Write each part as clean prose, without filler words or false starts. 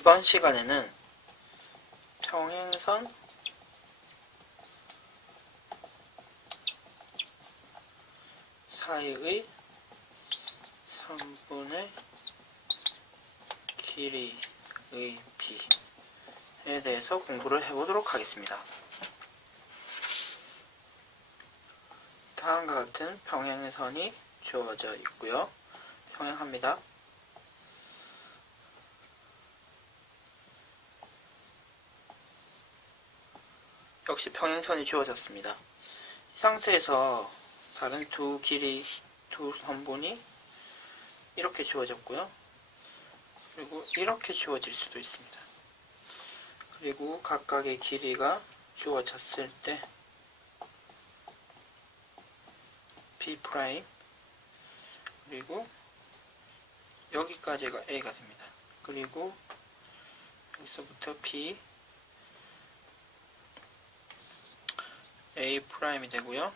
이번 시간에는 평행선 사이의 3분의 길이의 비에 대해서 공부를 해보도록 하겠습니다. 다음과 같은 평행선이 주어져 있고요. 평행합니다. 역시 평행선이 주어졌습니다. 이 상태에서 다른 두 선분이 이렇게 주어졌고요. 그리고 이렇게 주어질 수도 있습니다. 그리고 각각의 길이가 주어졌을 때 B' 그리고 여기까지가 A가 됩니다. 그리고 여기서부터 B A'이 되고요.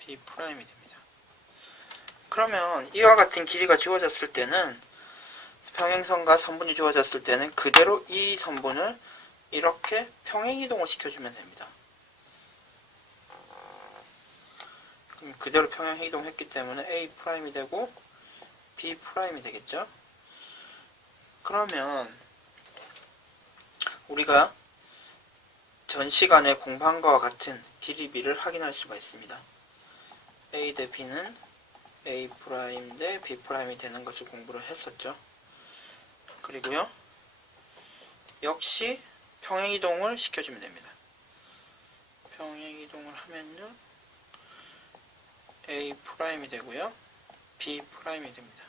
B'이 됩니다. 그러면 이와 같은 길이가 주어졌을 때는 평행선과 선분이 주어졌을 때는 그대로 이 선분을 이렇게 평행이동을 시켜주면 됩니다. 그럼 그대로 평행이동했기 때문에 A'이 되고 B'이 되겠죠. 그러면 우리가 전 시간에 공부한 것과 같은 길이 비를 확인할 수가 있습니다. A 대 B는 A' 대 B' 되는 것을 공부를 했었죠. 그리고요, 역시 평행이동을 시켜주면 됩니다. 평행이동을 하면요, A' 되고요, B' 됩니다.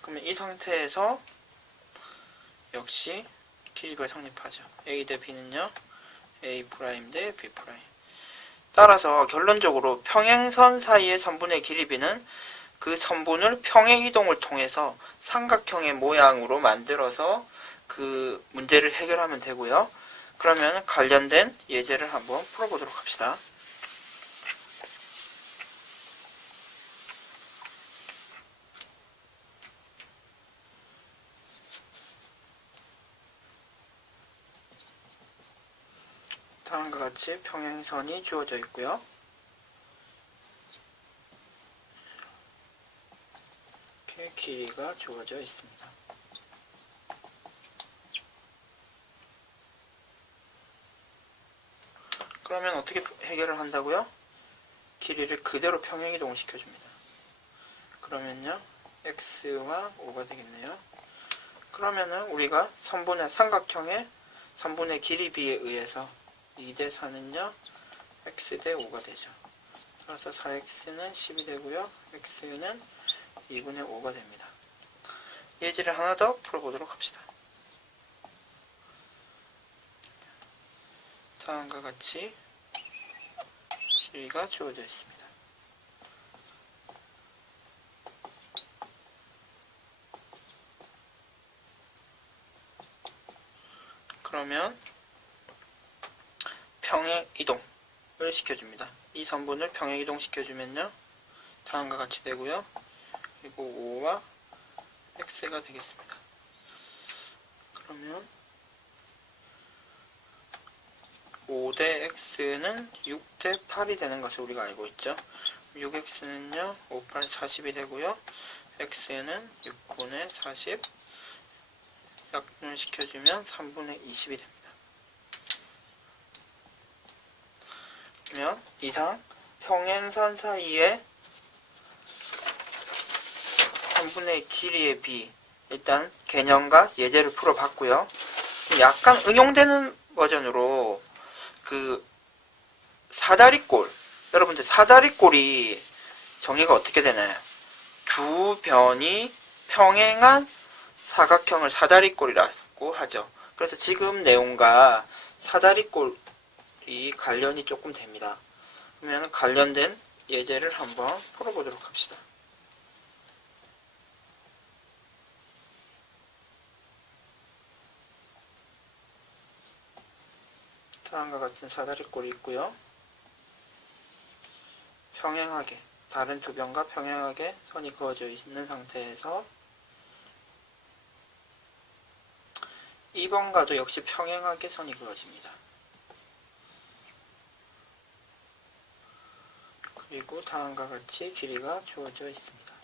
그러면 이 상태에서 역시 길이가 성립하죠. A 대 B는요, A' 대 B'. 따라서 결론적으로 평행선 사이의 선분의 길이 B는 그 선분을 평행이동을 통해서 삼각형의 모양으로 만들어서 그 문제를 해결하면 되고요. 그러면 관련된 예제를 한번 풀어보도록 합시다. 다음과 같이 평행선이 주어져 있고요. 이렇게 길이가 주어져 있습니다. 그러면 어떻게 해결을 한다고요? 길이를 그대로 평행이동을 시켜줍니다. 그러면요, x와 5가 되겠네요. 그러면은 우리가 삼각형의 선분의 길이 b에 의해서 2 대 4는요, x 대 5가 되죠. 따라서 4x는 10이 되고요, x는 2분의 5가 됩니다. 예제를 하나 더 풀어보도록 합시다. 다음과 같이 길이가 주어져 있습니다. 그러면 평행이동을 시켜줍니다. 이 선분을 평행이동 시켜주면요, 다음과 같이 되고요. 그리고 5와 x가 되겠습니다. 그러면 5 대 x는 6 대 8이 되는 것을 우리가 알고 있죠. 6x는요, 5, 8, 40이 되고요. x는 6분의 40 약분시켜주면 3분의 20이 됩니다. 그러면 이상 평행선 사이의 3분의 길이의 b, 일단 개념과 예제를 풀어봤고요. 약간 응용되는 버전으로 그 사다리꼴, 여러분들 사다리꼴이 정의가 어떻게 되나요? 두 변이 평행한 사각형을 사다리꼴이라고 하죠. 그래서 지금 내용과 사다리꼴이 관련이 조금 됩니다. 그러면 관련된 예제를 한번 풀어보도록 합시다. 다음과 같은 사다리꼴이 있고요. 평행하게, 다른 두 변과 평행하게 선이 그어져 있는 상태에서 2번과도 역시 평행하게 선이 그어집니다. 그리고 다음과 같이 길이가 주어져 있습니다.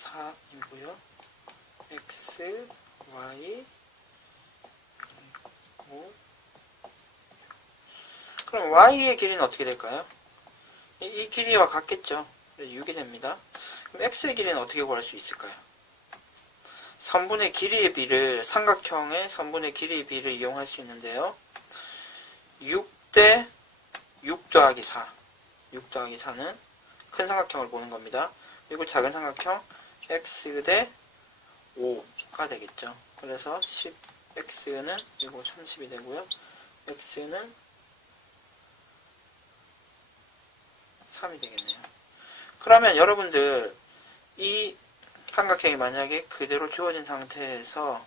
4이고요. x, y, 5. 그럼 y의 길이는 어떻게 될까요? 이 길이와 같겠죠. 6이 됩니다. 그럼 x의 길이는 어떻게 구할 수 있을까요? 선분의 길이의 비를, 삼각형의 선분의 길이의 비를 이용할 수 있는데요. 6대 6 더하기 4. 6 더하기 4는 큰 삼각형을 보는 겁니다. 그리고 작은 삼각형 x 대 5가 되겠죠. 그래서 10x는 이거 30이 되고요. x는 3이 되겠네요. 그러면 여러분들 이 삼각형이 만약에 그대로 주어진 상태에서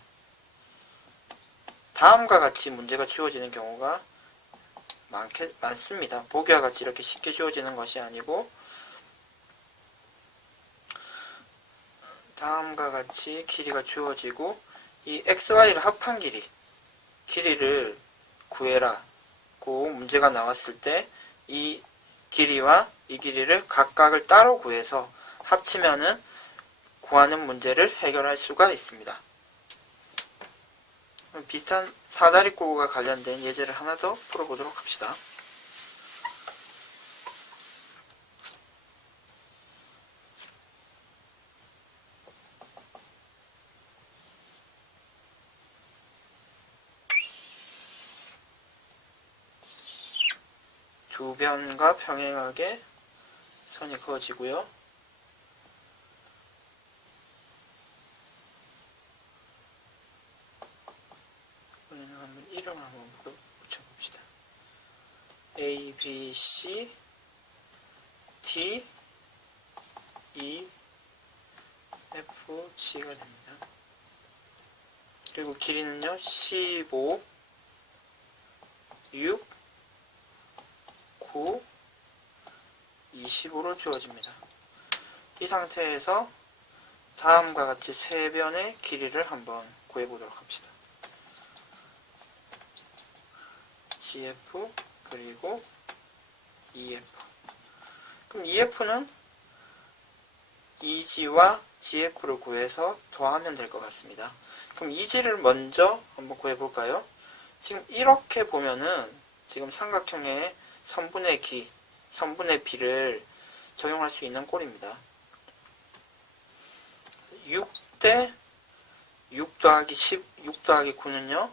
다음과 같이 문제가 주어지는 경우가 많습니다. 보기와 같이 이렇게 쉽게 주어지는 것이 아니고 다음과 같이 길이가 주어지고 이 xy를 합한 길이를 구해라 고 문제가 나왔을 때 이 길이와 이 길이를 각각을 따로 구해서 합치면은 구하는 문제를 해결할 수가 있습니다. 비슷한 사다리꼴과 관련된 예제를 하나 더 풀어보도록 합시다. 두 변과 평행하게 선이 그어지고요. 우리는 한번 이름을 한번 붙여봅시다. A, B, C, D, E, F, G가 됩니다. 그리고 길이는요, 15, 6, 9, 25로 주어집니다. 이 상태에서 다음과 같이 세 변의 길이를 한번 구해보도록 합시다. GF 그리고 EF. 그럼 EF는 EG와 GF를 구해서 더하면 될 것 같습니다. 그럼 EG를 먼저 한번 구해볼까요? 지금 이렇게 보면은 지금 삼각형의 선분의 비를 적용할 수 있는 꼴입니다. 6대 6 더하기 10, 6 더하기 9는요.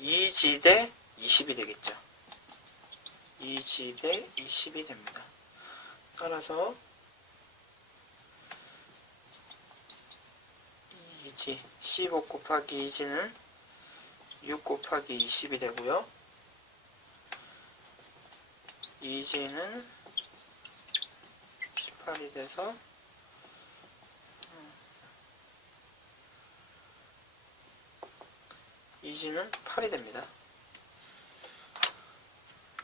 2g 대 20이 되겠죠. 2g 대 20이 됩니다. 따라서 2g, 15 곱하기 2g는 6 곱하기 20이 되고요. 2g는 18이 돼서 2g는 8이 됩니다.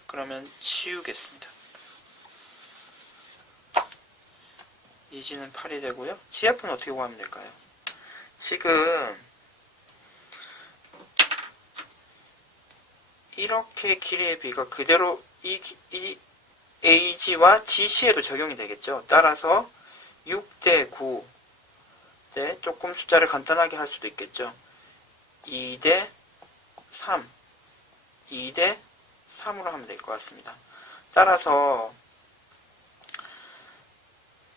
그러면 치우겠습니다. 2g는 8이 되고요. GF는 어떻게 구하면 될까요? 지금 이렇게 길이의 비가 그대로 이 AG와 GC에도 적용이 되겠죠. 따라서 6대 9 대 조금 숫자를 간단하게 할 수도 있겠죠. 2대 3 2대 3으로 하면 될 것 같습니다. 따라서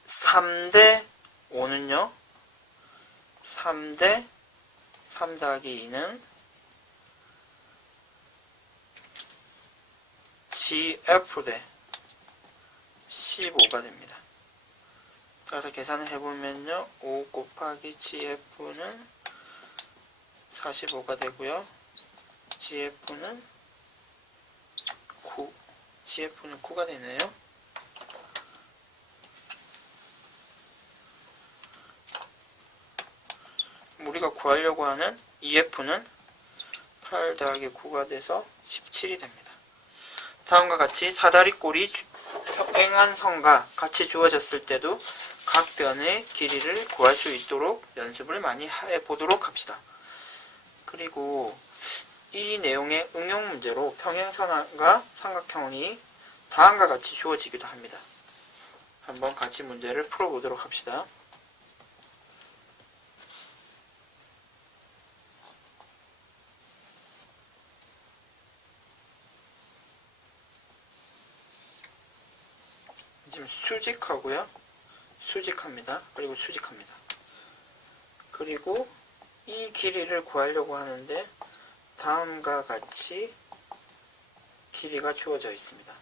3대 5는요. 3대 3 더하기 2는 GF 대 15가 됩니다. 따라서 계산을 해보면요. 5 곱하기 GF는 45가 되고요. GF는 9. GF는 9가 되네요. 우리가 구하려고 하는 EF는 8 더하기 9가 돼서 17이 됩니다. 다음과 같이 사다리꼴이 평행한 선과 같이 주어졌을 때도 각 변의 길이를 구할 수 있도록 연습을 많이 해보도록 합시다. 그리고 이 내용의 응용 문제로 평행선과 삼각형이 다음과 같이 주어지기도 합니다. 한번 같이 문제를 풀어보도록 합시다. 지금 수직하고요. 수직합니다. 그리고 수직합니다. 그리고 이 길이를 구하려고 하는데 다음과 같이 길이가 주어져 있습니다.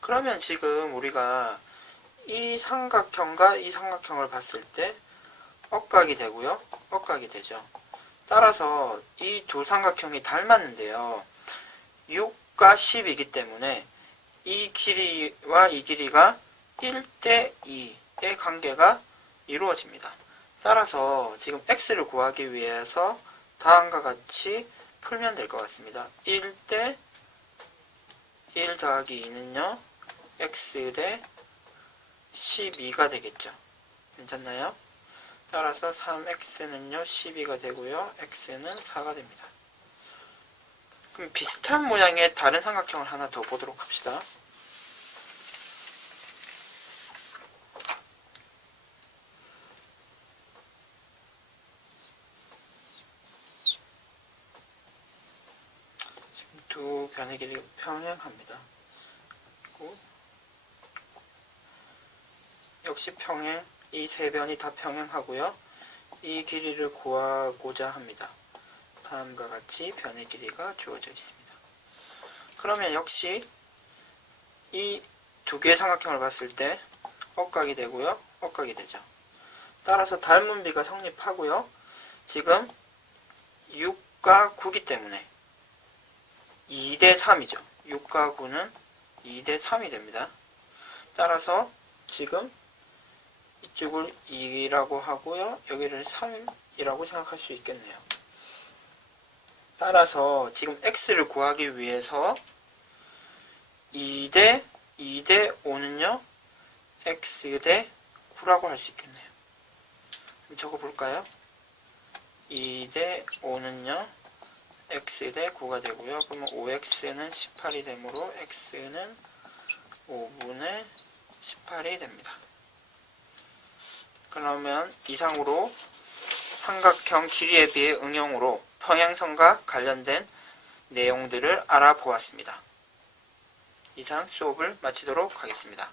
그러면 지금 우리가 이 삼각형과 이 삼각형을 봤을 때 억각이 되고요. 억각이 되죠. 따라서 이 두 삼각형이 닮았는데요. 6과 10이기 때문에 이 길이와 이 길이가 1대 2의 관계가 이루어집니다. 따라서 지금 x를 구하기 위해서 다음과 같이 풀면 될 것 같습니다. 1대 1 더하기 2는요. x 대 12가 되겠죠. 괜찮나요? 따라서 3x는요. 12가 되고요. x는 4가 됩니다. 그럼 비슷한 모양의 다른 삼각형을 하나 더 보도록 합시다. 지금 두 변의 길이가 평행합니다. 그리고 역시 평행, 이 세 변이 다 평행하고요. 이 길이를 구하고자 합니다. 다음과 같이 변의 길이가 주어져 있습니다. 그러면 역시 이 두 개의 삼각형을 봤을 때 억각이 되고요. 억각이 되죠. 따라서 닮은 비가 성립하고요. 지금 6과 9이기 때문에 2대 3이죠. 6과 9는 2대 3이 됩니다. 따라서 지금 이쪽을 2라고 하고요. 여기를 3이라고 생각할 수 있겠네요. 따라서 지금 x를 구하기 위해서 2대 5는요. x 대 9라고 할 수 있겠네요. 좀 적어볼까요? 2대 5는요. x 대 9가 되고요. 그러면 5x는 18이 되므로 x는 5분의 18이 됩니다. 그러면 이상으로 삼각형 길이에 비해 응용으로 평행선과 관련된 내용들을 알아보았습니다. 이상 수업을 마치도록 하겠습니다.